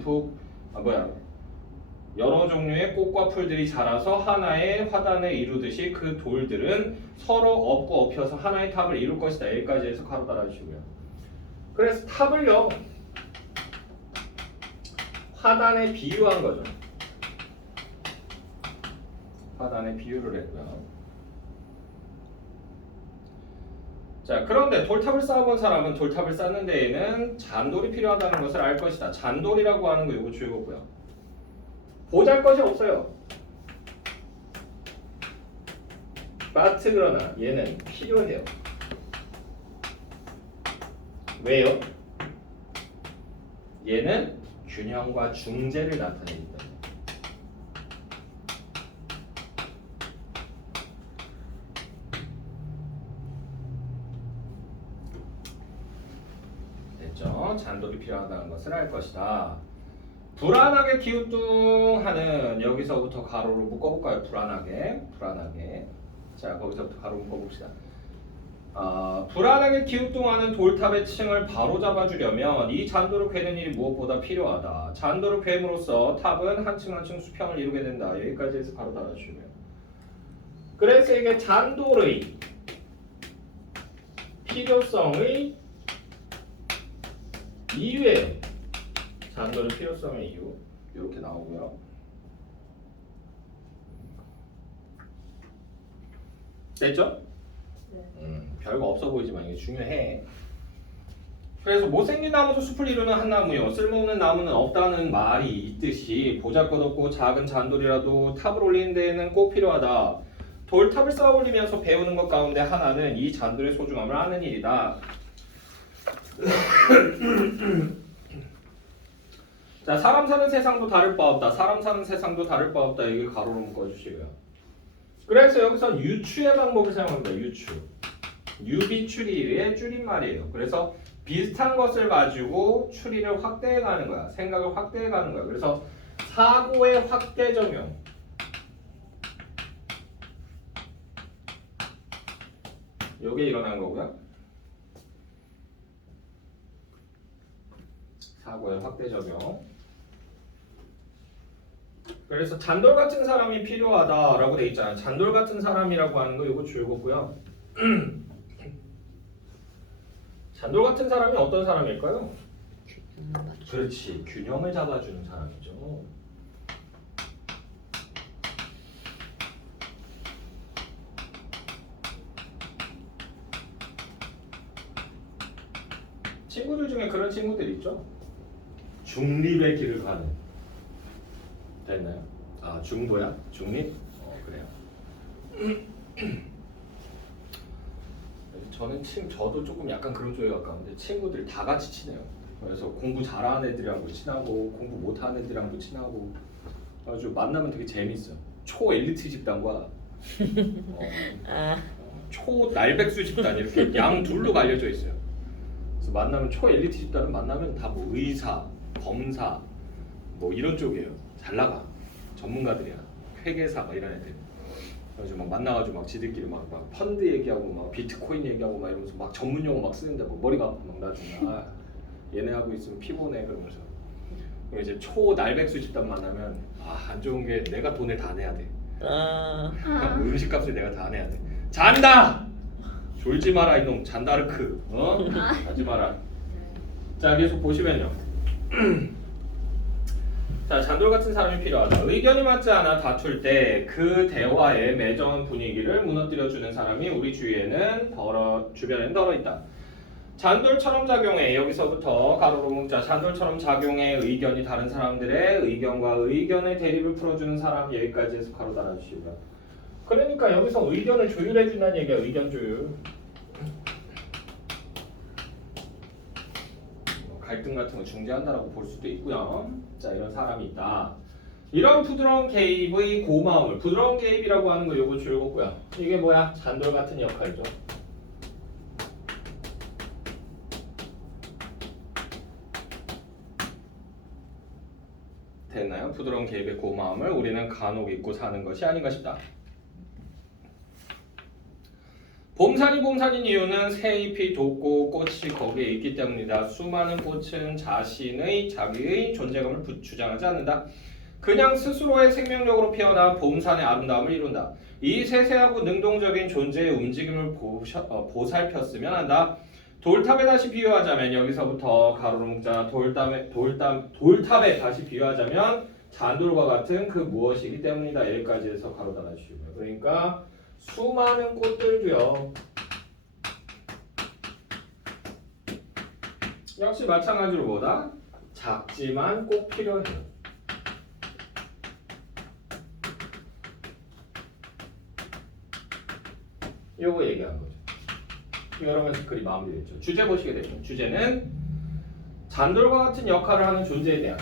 여러 종류의 꽃과 풀들이 자라서 하나의 화단을 이루듯이 그 돌들은 서로 엎고 엎혀서 하나의 탑을 이룰 것이다. 여기까지 해서 가로 달아주시고요. 그래서 탑을요 화단에 비유한 거죠. 화단에 비유를 했고요. 자, 그런데 돌탑을 쌓아본 사람은 돌탑을 쌓는 데에는 잔돌이 필요하다는 것을 알 것이다. 잔돌이라고 하는 거 이거 주의고요. 보잘것이 없어요. 그러나 얘는 필요해요. 왜요? 얘는 균형과 중재를 나타내기 때문에. 됐죠? 잔돌이 필요하다는 것을 알 것이다. 불안하게 기우뚱하는 여기서부터 가로로 묶어볼까요? 불안하게. 자, 거기서부터 가로 묶어봅시다. 불안하게 기우뚱하는 돌탑의 층을 바로잡아주려면 이 잔도를 괴는 일이 무엇보다 필요하다. 잔도를 괴임으로써 탑은 한 층 한 층 수평을 이루게 된다. 여기까지 해서 바로 달아주시면. 그래서 이게 잔돌의 필요성의 이유예요. 잔돌의 필요성의 이유. 이렇게 나오고요. 됐죠? 별거 없어 보이지만 이게 중요해. 그래서 못생긴 나무도 숲을 이루는 한 나무요. 쓸모없는 나무는 없다는 말이 있듯이 보잘것없고 작은 잔돌이라도 탑을 올리는 데에는 꼭 필요하다. 돌탑을 쌓아 올리면서 배우는 것 가운데 하나는 이 잔돌의 소중함을 아는 일이다. 자, 사람 사는 세상도 다를 바 없다. 사람 사는 세상도 다를 바 없다. 여기 가로로 묶어주시고요. 그래서 여기서 유추의 방법을 사용합니다. 유추. 유비추리의 줄임말이에요. 그래서 비슷한 것을 가지고 추리를 확대해가는 거야. 생각을 확대해가는 거야. 그래서 사고의 확대 적용. 요게 일어난 거고요. 사고의 확대 적용. 그래서 잔돌 같은 사람이 필요하다라고 돼 있잖아요. 잔돌 같은 사람이라고 하는 거 이거 줄거고요. 잔돌 같은 사람이 어떤 사람일까요? 그렇지, 균형을 잡아주는 사람이죠. 친구들 중에 그런 친구들 있죠? 중립의 길을 가는. 됐나요? 아, 중보야? 중립? 그래요. 저도 조금 약간 그런 쪽에 가까운데 친구들 다 같이 친해요. 그래서 공부 잘하는 애들이랑도 친하고 공부 못하는 애들이랑도 친하고 아주 만나면 되게 재밌어요. 초 엘리트 집단과 초 날백수 집단 이렇게 양 둘로 갈려져 있어요. 그래서 만나면 초 엘리트 집단은 만나면 다 뭐 의사, 검사 뭐 이런 쪽이에요. 잘 나가. 전문가들이야. 회계사 막 이런 애들. 그래서 막 만나가지고 막 지들끼리 막 펀드 얘기하고 막 비트코인 얘기하고 막 이러면서 막 전문 용어 막 쓰는데 막 머리가 아파 막 나중에 얘네하고 있으면 피곤해 그러면서. 그리고 이제 초 날백수 집단 만나면 안 좋은 게 내가 돈을 다 내야 돼. 음식값을 내가 다 내야 돼. 잔다. 졸지 마라 이놈 잔다르크. 하지 마라. 자, 계속 보시면요. 자, 잔돌 같은 사람이 필요하다. 의견이 맞지 않아 다툴 때 그 대화의 매정한 분위기를 무너뜨려주는 사람이 우리 주위에는 주변에는 덜어 있다. 잔돌처럼 작용해. 여기서부터 가로로 묶자. 잔돌처럼 작용해. 의견이 다른 사람들의 의견과 의견의 대립을 풀어주는 사람. 여기까지 해서 가로 달아주시고요. 그러니까 여기서 의견을 조율해준다는 얘기야. 의견 조율. 갈등 같은 거 중재한다라고 볼 수도 있고요. 자, 이런 사람이 있다. 이런 부드러운 개입의 고마움을, 부드러운 개입이라고 하는 거 요거 줄거고요. 이게 뭐야? 잔돌 같은 역할이죠. 됐나요? 부드러운 개입의 고마움을 우리는 간혹 잊고 사는 것이 아닌가 싶다. 봄산이 봄산인 이유는 새잎이 돋고 꽃이 거기에 있기 때문이다. 수많은 꽃은 자기의 존재감을 주장하지 않는다. 그냥 스스로의 생명력으로 피어난 봄산의 아름다움을 이룬다. 이 세세하고 능동적인 존재의 움직임을 보살폈으면 한다. 돌탑에 다시 비유하자면 여기서부터 가로로 묶자. 돌탑에 다시 비유하자면 잔돌과 같은 그 무엇이기 때문이다. 여기까지 해서 가로 달아주시고요. 그러니까 수많은 꽃들도요. 역시 마찬가지로 뭐다? 작지만 꼭 필요해요. 요거 얘기한 거죠. 이러면서 글이 마무리됐죠. 주제 보시게 되죠. 주제는 잔돌과 같은 역할을 하는 존재에 대한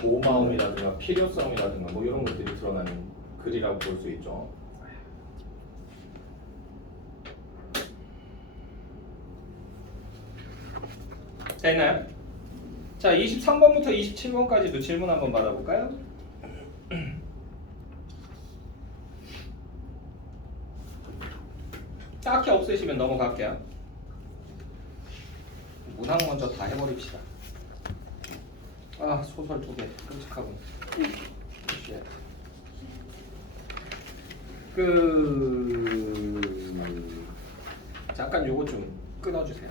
고마움이라든가 필요성이라든가 뭐 이런 것들이 드러나는 글이라고 볼 수 있죠. 됐나요? 자, 23번부터 27번까지도 질문 한번 받아볼까요? 딱히 없으시면 넘어갈게요. 문항 먼저 다 해버립시다. 아, 소설 2개 끔찍하군. 잠깐 요거 좀 끊어주세요.